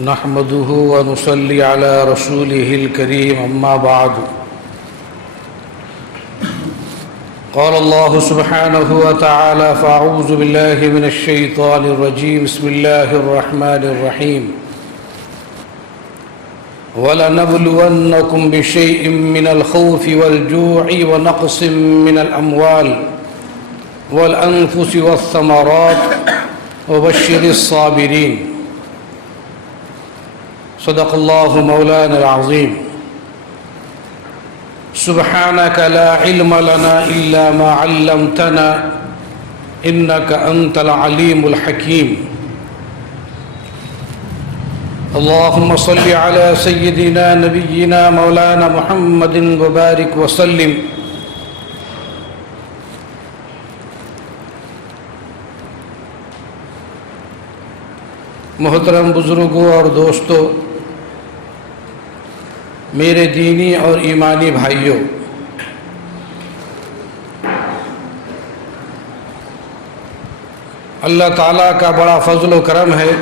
نحمده ونصلي على رسوله الكريم أما بعد قال الله سبحانه وتعالى فأعوذ بالله من الشيطان الرجيم بسم الله الرحمن الرحيم وَلَنَبْلُوَنَّكُمْ بِشَيْءٍ مِّنَ الْخَوْفِ وَالْجُوعِ وَنَقْصٍ مِّنَ الْأَمْوَالِ وَالْأَنفُسِ وَالثَّمَرَاتِ وَبَشِّرِ الصَّابِرِينَ صدق اللہ مولانا العظیم سبحانك لا علم لنا إلا ما علمتنا إنك أنت العليم الحكيم اللهم صل على سيدنا نبينا مولانا محمد وبارك وسلم محترم بزرگوں اور دوستوں، میرے دینی اور ایمانی بھائیوں، اللہ تعالیٰ کا بڑا فضل و کرم ہے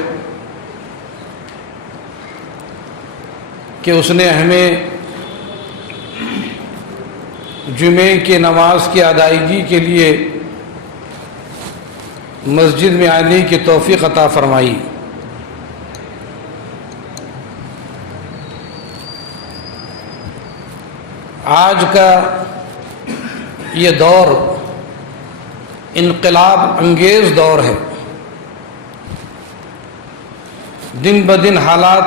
کہ اس نے ہمیں جمعے کی نماز کی ادائیگی کے لیے مسجد میں آنے کی توفیق عطا فرمائی۔ آج کا یہ دور انقلاب انگیز دور ہے۔ دن بدن حالات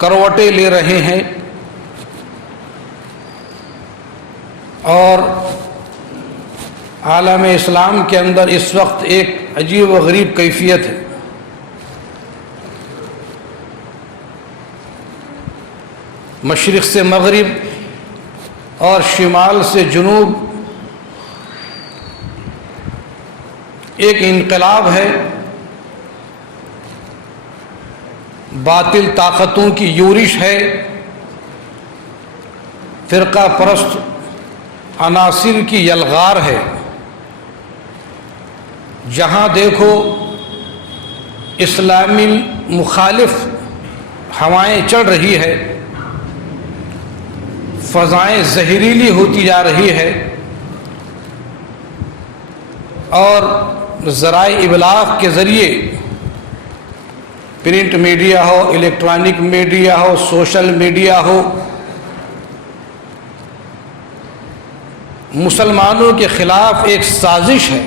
کروٹیں لے رہے ہیں اور عالم اسلام کے اندر اس وقت ایک عجیب و غریب کیفیت ہے۔ مشرق سے مغرب اور شمال سے جنوب ایک انقلاب ہے، باطل طاقتوں کی یورش ہے، فرقہ پرست عناصر کی یلغار ہے۔ جہاں دیکھو اسلامی مخالف ہوائیں چل رہی ہے، فضائیں زہریلی ہوتی جا رہی ہے، اور ذرائع ابلاغ کے ذریعے پرنٹ میڈیا ہو، الیکٹرانک میڈیا ہو، سوشل میڈیا ہو، مسلمانوں کے خلاف ایک سازش ہے۔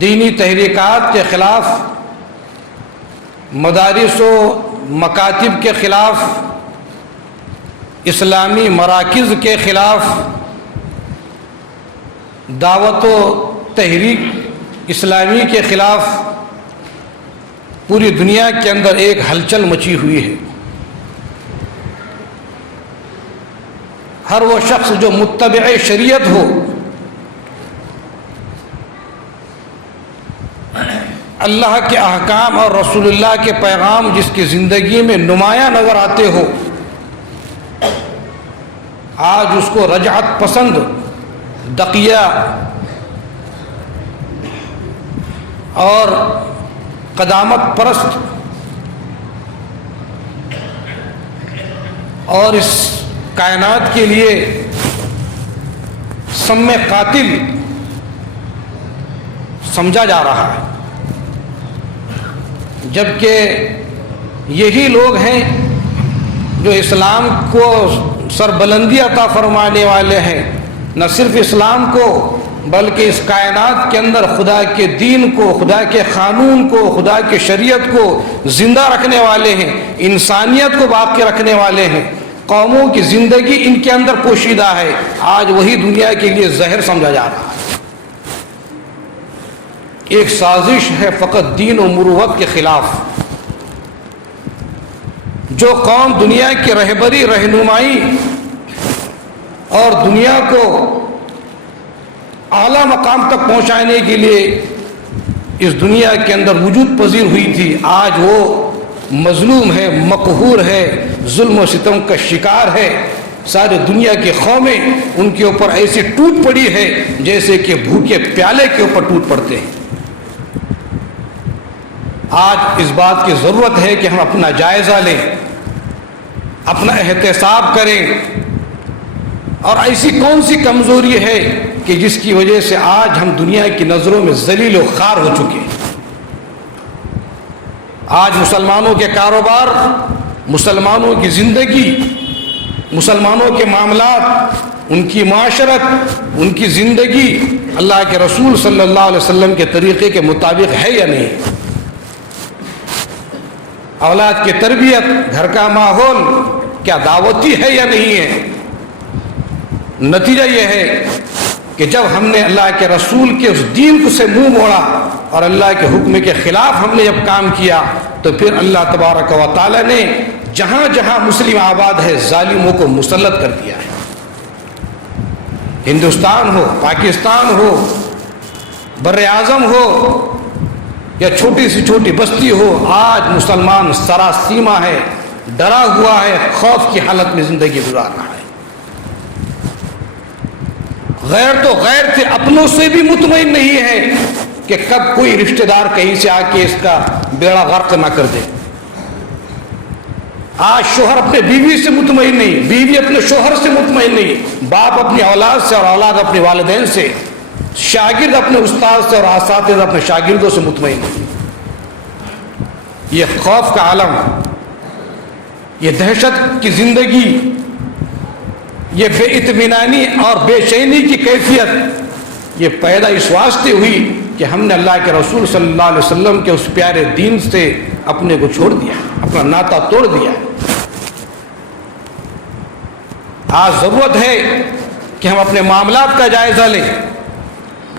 دینی تحریکات کے خلاف، مدارس و مکاتب کے خلاف، اسلامی مراکز کے خلاف، دعوت و تحریک اسلامی کے خلاف پوری دنیا کے اندر ایک ہلچل مچی ہوئی ہے۔ ہر وہ شخص جو متبع شریعت ہو، اللہ کے احکام اور رسول اللہ کے پیغام جس کی زندگی میں نمایاں نظر آتے ہو، آج اس کو رجعت پسند، دقیہ اور قدامت پرست اور اس کائنات کے لیے سم قاتل سمجھا جا رہا ہے، جبکہ یہی لوگ ہیں جو اسلام کو سربلندی عطا فرمانے والے ہیں۔ نہ صرف اسلام کو بلکہ اس کائنات کے اندر خدا کے دین کو، خدا کے قانون کو، خدا کی شریعت کو زندہ رکھنے والے ہیں، انسانیت کو باقی رکھنے والے ہیں۔ قوموں کی زندگی ان کے اندر پوشیدہ ہے، آج وہی دنیا کے لیے زہر سمجھا جا رہا ہے۔ ایک سازش ہے فقط دین و مروت کے خلاف۔ جو قوم دنیا کی رہبری، رہنمائی اور دنیا کو اعلیٰ مقام تک پہنچانے کے لیے اس دنیا کے اندر وجود پذیر ہوئی تھی، آج وہ مظلوم ہے، مقہور ہے، ظلم و ستم کا شکار ہے۔ ساری دنیا کی قومیں ان کے اوپر ایسی ٹوٹ پڑی ہے جیسے کہ بھوکے پیالے کے اوپر ٹوٹ پڑتے ہیں۔ آج اس بات کی ضرورت ہے کہ ہم اپنا جائزہ لیں، اپنا احتساب کریں، اور ایسی کون سی کمزوری ہے کہ جس کی وجہ سے آج ہم دنیا کی نظروں میں ذلیل و خوار ہو چکے ہیں۔ آج مسلمانوں کے کاروبار، مسلمانوں کی زندگی، مسلمانوں کے معاملات، ان کی معاشرت، ان کی زندگی اللہ کے رسول صلی اللہ علیہ وسلم کے طریقے کے مطابق ہے یا نہیں؟ اولاد کی تربیت، گھر کا ماحول کیا دعوتی ہے یا نہیں ہے؟ نتیجہ یہ ہے کہ جب ہم نے اللہ کے رسول کے اس دین کو سے منہ موڑا اور اللہ کے حکم کے خلاف ہم نے جب کام کیا، تو پھر اللہ تبارک و تعالی نے جہاں جہاں مسلم آباد ہے ظالموں کو مسلط کر دیا ہے۔ ہندوستان ہو، پاکستان ہو، بر اعظم ہو یا چھوٹی سی چھوٹی بستی ہو، آج مسلمان سراسیمہ ہے، ڈرا ہوا ہے، خوف کی حالت میں زندگی گزار رہا ہے۔ غیر تو غیر تھے، اپنوں سے بھی مطمئن نہیں ہے کہ کب کوئی رشتہ دار کہیں سے آ کے اس کا بیڑا غرق نہ کر دے۔ آج شوہر اپنے بیوی سے مطمئن نہیں، بیوی اپنے شوہر سے مطمئن نہیں، باپ اپنی اولاد سے اور اولاد اپنے والدین سے، شاگرد اپنے استاد سے اور اساتذہ اپنے شاگردوں سے مطمئن نہیں۔ یہ خوف کا عالم، یہ دہشت کی زندگی، یہ بے اطمینانی اور بے چینی کی کیفیت یہ پیدا اس واسطے ہوئی کہ ہم نے اللہ کے رسول صلی اللہ علیہ وسلم کے اس پیارے دین سے اپنے کو چھوڑ دیا، اپنا ناطا توڑ دیا۔ آج ضرورت ہے کہ ہم اپنے معاملات کا جائزہ لیں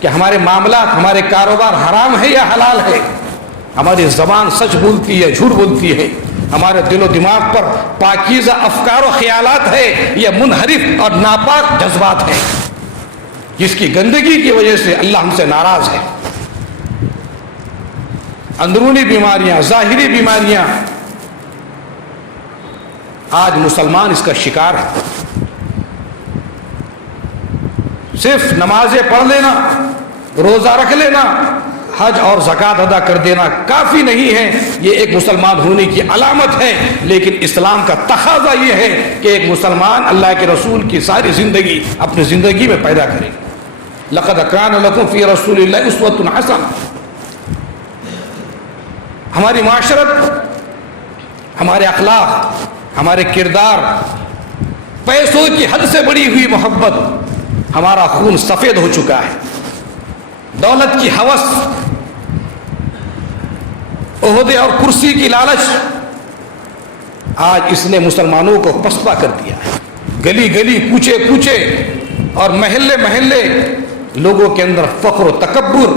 کہ ہمارے معاملات، ہمارے کاروبار حرام ہے یا حلال ہے، ہماری زبان سچ بولتی ہے جھوٹ بولتی ہے، ہمارے دل و دماغ پر پاکیزہ افکار و خیالات ہے یا منحرف اور ناپاک جذبات ہیں، جس کی گندگی کی وجہ سے اللہ ہم سے ناراض ہے۔ اندرونی بیماریاں، ظاہری بیماریاں، آج مسلمان اس کا شکار ہے۔ صرف نمازیں پڑھ لینا، روزہ رکھ لینا، حج اور زکوٰۃ ادا کر دینا کافی نہیں ہے، یہ ایک مسلمان ہونے کی علامت ہے، لیکن اسلام کا تقاضا یہ ہے کہ ایک مسلمان اللہ کے رسول کی ساری زندگی اپنی زندگی میں پیدا کرے۔ لقد کان لکم فی رسول اللہ اسوۃ حسنہ۔ ہماری معاشرت، ہمارے اخلاق، ہمارے کردار، پیسوں کی حد سے بڑی ہوئی محبت، ہمارا خون سفید ہو چکا ہے، دولت کی ہوس، عہدے اور کرسی کی لالچ، آج اس نے مسلمانوں کو پسپا کر دیا ہے۔ گلی گلی، کوچے کوچے اور محلے محلے لوگوں کے اندر فخر و تکبر،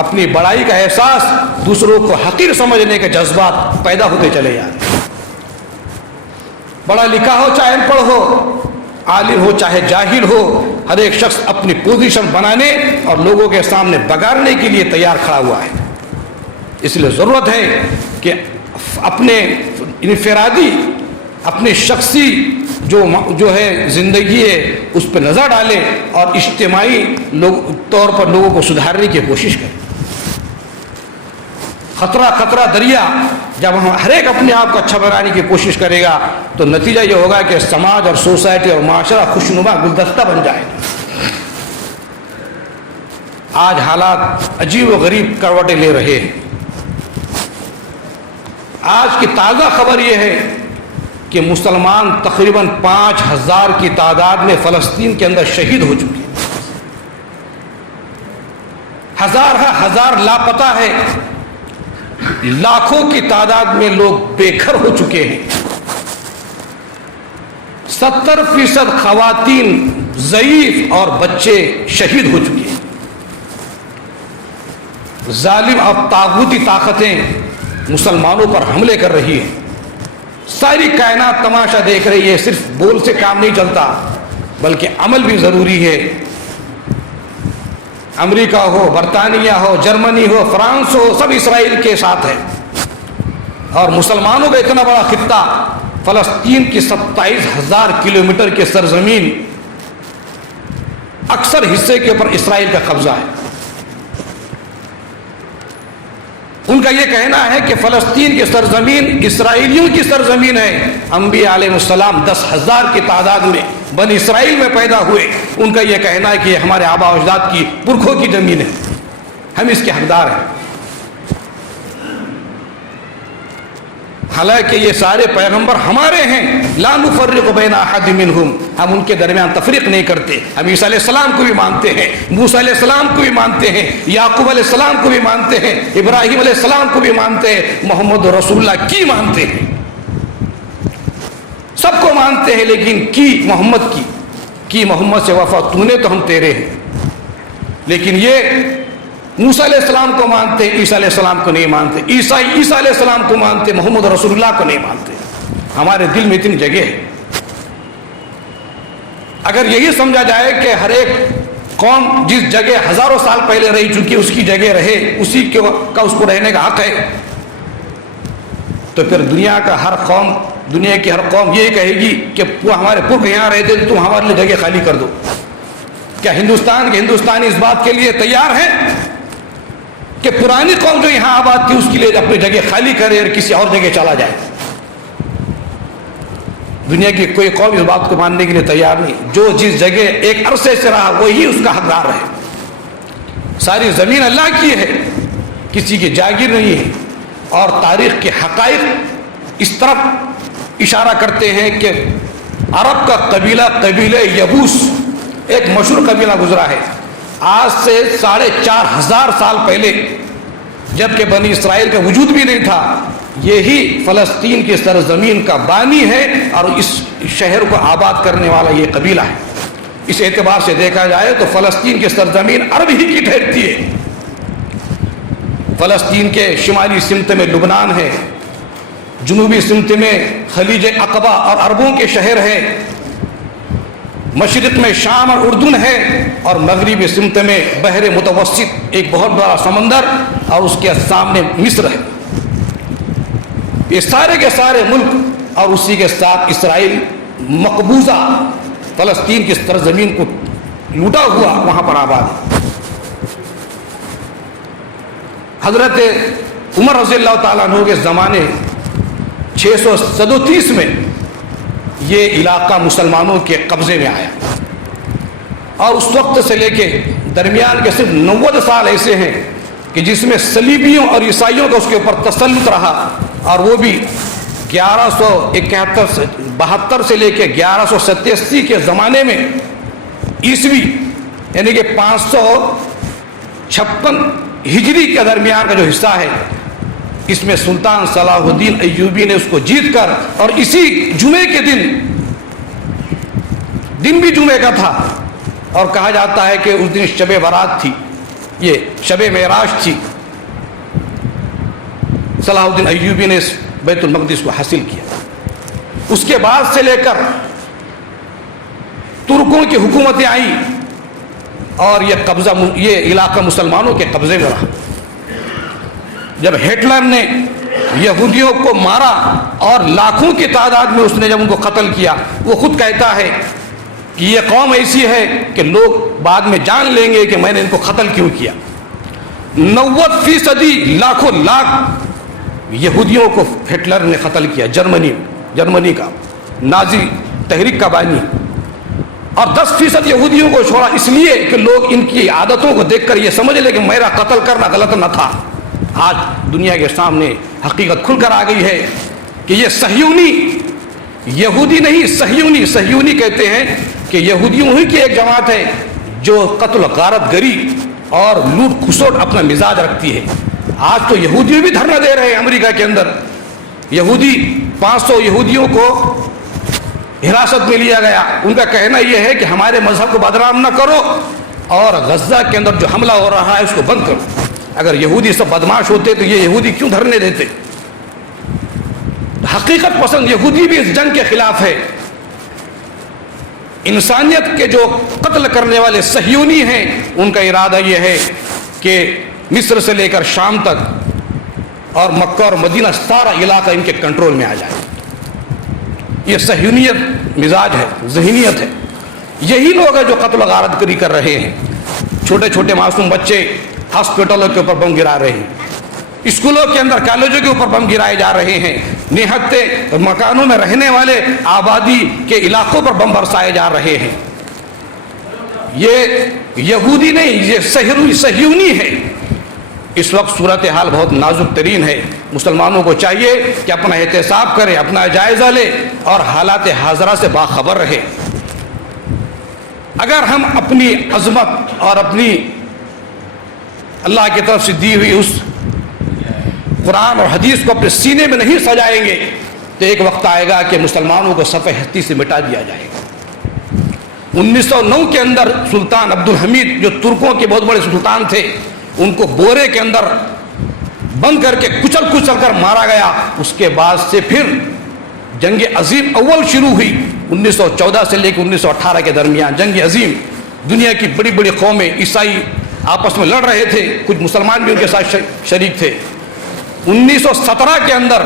اپنی بڑائی کا احساس، دوسروں کو حقیر سمجھنے کے جذبات پیدا ہوتے چلے جا رہے ہیں۔ بڑا لکھا ہو چاہے ان پڑھ ہو، عالم ہو چاہے جاہل ہو، ہر ایک شخص اپنی پوزیشن بنانے اور لوگوں کے سامنے بگاڑنے کے لیے تیار کھڑا ہوا ہے۔ اس لیے ضرورت ہے کہ اپنے انفرادی، اپنی شخصی جو ہے زندگی ہے اس پہ نظر ڈالیں اور اجتماعی طور پر لوگوں کو سدھارنے کی کوشش کریں۔ خطرہ دریا، جب ہم ہر ایک اپنے آپ کو اچھا بنانے کی کوشش کرے گا تو نتیجہ یہ ہوگا کہ سماج اور سوسائٹی اور معاشرہ خوشنما گلدستہ بن جائے گا۔ آج حالات عجیب و غریب کروٹیں لے رہے ہیں۔ آج کی تازہ خبر یہ ہے کہ مسلمان تقریباً 5000 کی تعداد میں فلسطین کے اندر شہید ہو چکے ہیں، ہزار لاپتہ ہے، لاکھوں کی تعداد میں لوگ بے گھر ہو چکے ہیں، 70% خواتین ضعیف اور بچے شہید ہو چکے ہیں۔ ظالم اور طاغوتی طاقتیں مسلمانوں پر حملے کر رہی ہیں، ساری کائنات تماشا دیکھ رہی ہے۔ صرف بول سے کام نہیں چلتا بلکہ عمل بھی ضروری ہے۔ امریکہ ہو، برطانیہ ہو، جرمنی ہو، فرانس ہو، سب اسرائیل کے ساتھ ہے، اور مسلمانوں کا اتنا بڑا خطہ، فلسطین کی 27,000 کلومیٹر کی سرزمین، اکثر حصے کے اوپر اسرائیل کا قبضہ ہے۔ ان کا یہ کہنا ہے کہ فلسطین کی سرزمین اسرائیلیوں کی سرزمین ہے. انبیاء علیہ السلام 10,000 کی تعداد میں بنی اسرائیل میں پیدا ہوئے. ان کا یہ کہنا ہے کہ یہ ہمارے آبا و اجداد کی پرکھوں کی زمین ہے, ہم اس کے حقدار ہیں. حالانکہ یہ سارے پیغمبر ہمارے ہیں. لا نفرق بین احد منہم, ہم ان کے درمیان تفریق نہیں کرتے. ہم عیسیٰ علیہ السلام کو بھی مانتے ہیں, موسیٰ علیہ السلام کو بھی مانتے ہیں, یعقوب علیہ السلام کو بھی مانتے ہیں, ابراہیم علیہ السلام کو بھی مانتے ہیں, محمد رسول اللہ کی مانتے ہیں. سب کو مانتے ہیں, لیکن کی محمد سے وفا تو نے تو ہم تیرے ہیں. لیکن یہ موسیٰ علیہ السلام کو مانتے ہیں, عیسیٰ علیہ السلام کو نہیں مانتے. عیسیٰ علیہ السلام کو مانتے, محمد رسول اللہ کو نہیں مانتے. ہمارے دل میں اتنی جگہ ہے. اگر یہی سمجھا جائے کہ ہر ایک قوم جس جگہ ہزاروں سال پہلے رہی چکی اس کی جگہ رہے, اسی کا اس کو رہنے کا حق ہے, تو پھر دنیا کی ہر قوم یہی کہے گی کہ ہمارے پرکھ یہاں رہتے تو تم ہمارے لیے جگہ خالی کر دو. کیا ہندوستانی اس بات کے لیے تیار ہیں کہ پرانی قوم جو یہاں آباد تھی اس کے لیے اپنی جگہ خالی کرے اور کسی اور جگہ چلا جائے؟ دنیا کی کوئی قوم اس بات کو ماننے کے لیے تیار نہیں. جو جس جگہ ایک عرصے سے رہا وہی اس کا حقدار رہے. ساری زمین اللہ کی ہے, کسی کی جاگیر نہیں ہے. اور تاریخ کے حقائق اس طرف اشارہ کرتے ہیں کہ عرب کا قبیلہ یبوس ایک مشہور قبیلہ گزرا ہے آج سے 4,500 سال پہلے, جبکہ بنی اسرائیل کا وجود بھی نہیں تھا. یہی فلسطین کی سرزمین کا بانی ہے اور اس شہر کو آباد کرنے والا یہ قبیلہ ہے. اس اعتبار سے دیکھا جائے تو فلسطین کی سرزمین عرب ہی کی ٹھہرتی ہے. فلسطین کے شمالی سمت میں لبنان ہے, جنوبی سمت میں خلیج عقبہ اور عربوں کے شہر ہے, مشرق میں شام اور اردن ہے, اور مغربی سمت میں بحر متوسط ایک بہت بڑا سمندر اور اس کے سامنے مصر ہے. یہ سارے کے سارے ملک اور اسی کے ساتھ اسرائیل مقبوضہ فلسطین کی سرزمین کو لوٹا ہوا وہاں پر آباد ہے. حضرت عمر رضی اللہ تعالیٰ عنہ کے زمانے 637 میں یہ علاقہ مسلمانوں کے قبضے میں آیا, اور اس وقت سے لے کے درمیان کے صرف 90 سال ایسے ہیں کہ جس میں صلیبیوں اور عیسائیوں کا اس کے اوپر تسلط رہا, اور وہ بھی 1172 سے لے کے 1187 کے زمانے میں عیسوی یعنی کہ 556 ہجری کے درمیان کا جو حصہ ہے, اس میں سلطان صلاح الدین ایوبی نے اس کو جیت کر, اور اسی جمعے کے دن بھی جمعے کا تھا, اور کہا جاتا ہے کہ اس دن شب برات تھی, یہ شب معراج تھی. صلاح الدین ایوبی نے اس بیت المقدس کو حاصل کیا. اس کے بعد سے لے کر ترکوں کی حکومتیں آئیں اور یہ علاقہ مسلمانوں کے قبضے میں رہا. جب ہٹلر نے یہودیوں کو مارا اور لاکھوں کی تعداد میں اس نے جب ان کو قتل کیا, وہ خود کہتا ہے کہ یہ قوم ایسی ہے کہ لوگ بعد میں جان لیں گے کہ میں نے ان کو قتل کیوں کیا. 90% لاکھوں لاکھ یہودیوں کو ہٹلر نے قتل کیا. جرمنی کا نازی تحریک کا بانی, اور 10% یہودیوں کو چھوڑا اس لیے کہ لوگ ان کی عادتوں کو دیکھ کر یہ سمجھ لے کہ میرا قتل کرنا غلط نہ تھا. آج دنیا کے سامنے حقیقت کھل کر آ گئی ہے کہ یہ صہیونی یہودی نہیں, صہیونی کہتے ہیں کہ یہودیوں ہی کی ایک جماعت ہے جو قتل غارت گری اور لوٹ کھسوٹ اپنا مزاج رکھتی ہے. آج تو یہودی بھی دھرنا دے رہے ہیں امریکہ کے اندر. 500 یہودیوں کو حراست میں لیا گیا. ان کا کہنا یہ ہے کہ ہمارے مذہب کو بدنام نہ کرو, اور غزہ کے اندر جو حملہ ہو رہا ہے اس کو بند کرو. اگر یہودی سب بدماش ہوتے تو یہ یہودی کیوں دھرنے دیتے؟ حقیقت پسند یہودی بھی اس جنگ کے خلاف ہے. انسانیت کے جو قتل کرنے والے صہیونی ہیں ان کا ارادہ یہ ہے کہ مصر سے لے کر شام تک اور مکہ اور مدینہ سارا علاقہ ان کے کنٹرول میں آ جائے. یہ صہیونیت مزاج ہے, ذہنیت ہے. یہی لوگ ہیں جو قتل و غارت گری کر رہے ہیں. چھوٹے چھوٹے معصوم بچے ہاسپٹلوں کے اوپر بم گرا رہے ہیں. اسکولوں کے اندر کالجوں کے اوپر بم گرائے جا رہے ہیں، نہتے مکانوں میں رہنے والے آبادی کے علاقوں پر بم برسائے جا رہے ہیں۔ یہ یہودی نہیں، یہ صہیونی ہے۔ اس وقت صورتحال بہت نازک ترین ہے، مسلمانوں کو چاہیے کہ اپنا احتساب کرے، اپنا جائزہ لے اور حالات حاضرہ سے باخبر رہے۔ اگر ہم اپنی عظمت اور اپنی اللہ کی طرف سے دی ہوئی اس قرآن اور حدیث کو اپنے سینے میں نہیں سجائیں گے تو ایک وقت آئے گا کہ مسلمانوں کو صفحہ ہستی سے مٹا دیا جائے گا۔ 1909 کے اندر سلطان عبد الحمید جو ترکوں کے بہت بڑے سلطان تھے، ان کو بورے کے اندر بند کر کے کچل کر مارا گیا۔ اس کے بعد سے پھر جنگ عظیم اول شروع ہوئی 1914 سے لے کے 1918 کے درمیان۔ جنگ عظیم، دنیا کی بڑی بڑی قومیں عیسائی آپس میں لڑ رہے تھے، کچھ مسلمان بھی ان کے ساتھ شریک تھے۔ 1917 کے اندر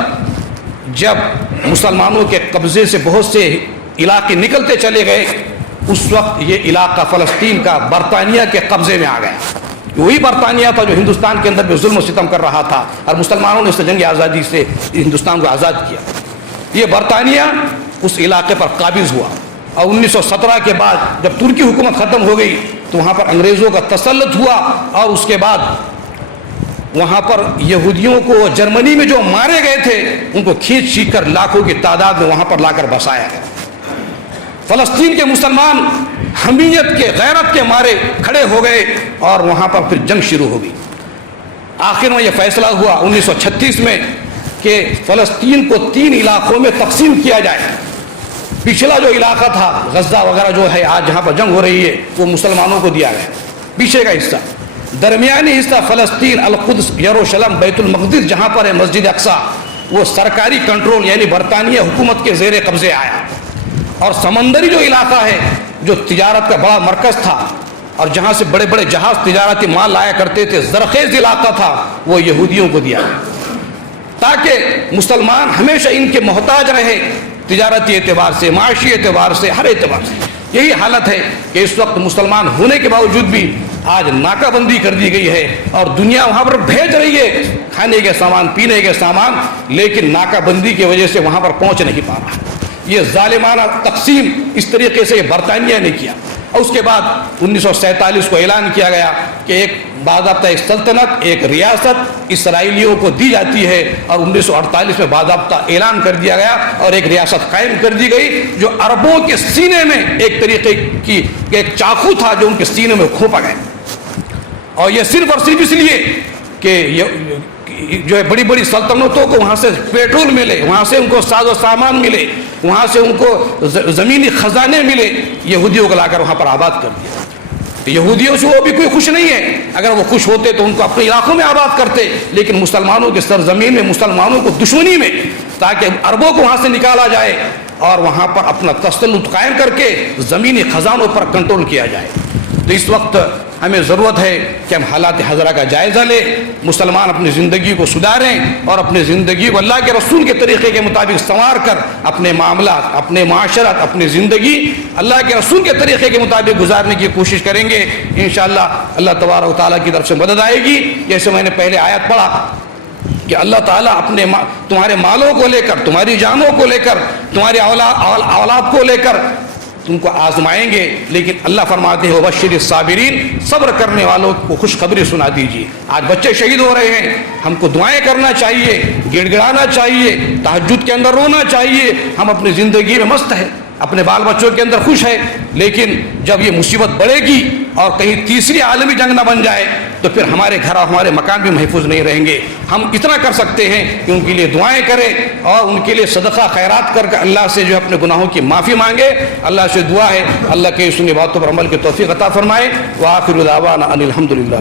جب مسلمانوں کے قبضے سے بہت سے علاقے نکلتے چلے گئے، اس وقت یہ علاقہ فلسطین کا برطانیہ کے قبضے میں آ گیا۔ وہی برطانیہ تھا جو ہندوستان کے اندر بھی ظلم و ستم کر رہا تھا، اور مسلمانوں نے اس جنگ آزادی سے ہندوستان کو آزاد کیا۔ یہ برطانیہ اس علاقے پر قابض ہوا، اور 1917 کے بعد جب ترکی حکومت ختم ہو گئی تو وہاں پر انگریزوں کا تسلط ہوا، اور اس کے بعد وہاں پر یہودیوں کو جرمنی میں جو مارے گئے تھے ان کو کھینچ کر لاکھوں کی تعداد میں وہاں پر لا کر بسایا گیا۔ فلسطین کے مسلمان حمیت کے، غیرت کے مارے کھڑے ہو گئے، اور وہاں پر پھر جنگ شروع ہو گئی۔ آخر میں یہ فیصلہ ہوا 1936 میں کہ فلسطین کو 3 علاقوں میں تقسیم کیا جائے۔ پچھلا جو علاقہ تھا غزہ وغیرہ جو ہے آج جہاں پر جنگ ہو رہی ہے، وہ مسلمانوں کو دیا گیا، پیچھے کا حصہ۔ درمیانی حصہ فلسطین، القدس، یروشلم، بیت المقدس جہاں پر ہے مسجد اقصی، وہ سرکاری کنٹرول یعنی برطانیہ حکومت کے زیر قبضے آیا۔ اور سمندری جو علاقہ ہے، جو تجارت کا بڑا مرکز تھا اور جہاں سے بڑے بڑے جہاز تجارتی مال لایا کرتے تھے، زرخیز علاقہ تھا، وہ یہودیوں کو دیا گیا تاکہ مسلمان ہمیشہ ان کے محتاج رہے، تجارتی اعتبار سے، معاشی اعتبار سے، ہر اعتبار سے۔ یہی حالت ہے کہ اس وقت مسلمان ہونے کے باوجود بھی آج ناکہ بندی کر دی گئی ہے، اور دنیا وہاں پر بھیج رہی ہے کھانے کے سامان، پینے کے سامان، لیکن ناکہ بندی کی وجہ سے وہاں پر پہنچ نہیں پا رہا۔ یہ ظالمانہ تقسیم اس طریقے سے برطانیہ نے کیا، اور اس کے بعد 1947 کو اعلان کیا گیا کہ ایک باضابطہ ایک سلطنت، ایک ریاست اسرائیلیوں کو دی جاتی ہے، اور 1948 میں باضابطہ اعلان کر دیا گیا اور ایک ریاست قائم کر دی گئی، جو عربوں کے سینے میں ایک طریقے کی ایک چاقو تھا جو ان کے سینے میں کھوپا گیا۔ اور یہ صرف اور صرف اس لیے کہ جو ہے بڑی بڑی سلطنتوں کو وہاں سے پیٹرول ملے، وہاں سے ان کو ساز و سامان ملے، وہاں سے ان کو زمینی خزانے ملے، یہودیوں کو لا کر وہاں پر آباد کر دیا۔ یہودیوں سے وہ بھی کوئی خوش نہیں ہے، اگر وہ خوش ہوتے تو ان کو اپنے علاقوں میں آباد کرتے، لیکن مسلمانوں کی سرزمین میں، مسلمانوں کو دشمنی میں، تاکہ عربوں کو وہاں سے نکالا جائے اور وہاں پر اپنا تسلط قائم کر کے زمینی خزانوں پر کنٹرول کیا جائے۔ تو اس وقت ہمیں ضرورت ہے کہ ہم حالات حاضرہ کا جائزہ لیں، مسلمان اپنی زندگی کو سدھاریں اور اپنی زندگی کو اللہ کے رسول کے طریقے کے مطابق سنوار کر اپنے معاملات، اپنے معاشرت، اپنی زندگی اللہ کے رسول کے طریقے کے مطابق گزارنے کی کوشش کریں گے۔ انشاءاللہ اللہ تبارک و تعالیٰ کی طرف سے مدد آئے گی۔ جیسے میں نے پہلے آیت پڑھا کہ اللہ تعالیٰ اپنے تمہارے مالوں کو لے کر، تمہاری جانوں کو لے کر، تمہاری اولاد کو لے کر تم کو آزمائیں گے، لیکن اللہ فرماتے ہیں وبشر الصابرین، صبر کرنے والوں کو خوشخبری سنا دیجیے۔ آج بچے شہید ہو رہے ہیں، ہم کو دعائیں کرنا چاہیے، گڑ گڑانا چاہیے، تہجد کے اندر رونا چاہیے۔ ہم اپنی زندگی میں مست ہیں، اپنے بال بچوں کے اندر خوش ہے، لیکن جب یہ مصیبت بڑھے گی اور کہیں تیسری عالمی جنگ نہ بن جائے تو پھر ہمارے گھر اور ہمارے مکان بھی محفوظ نہیں رہیں گے۔ ہم اتنا کر سکتے ہیں کہ ان کے لیے دعائیں کریں اور ان کے لیے صدقہ خیرات کر کے اللہ سے جو اپنے گناہوں کی معافی مانگے۔ اللہ سے دعا ہے اللہ کے سنی باتوں پر عمل کی توفیق عطا فرمائے۔ وآخر دعوانا ان الحمدللہ۔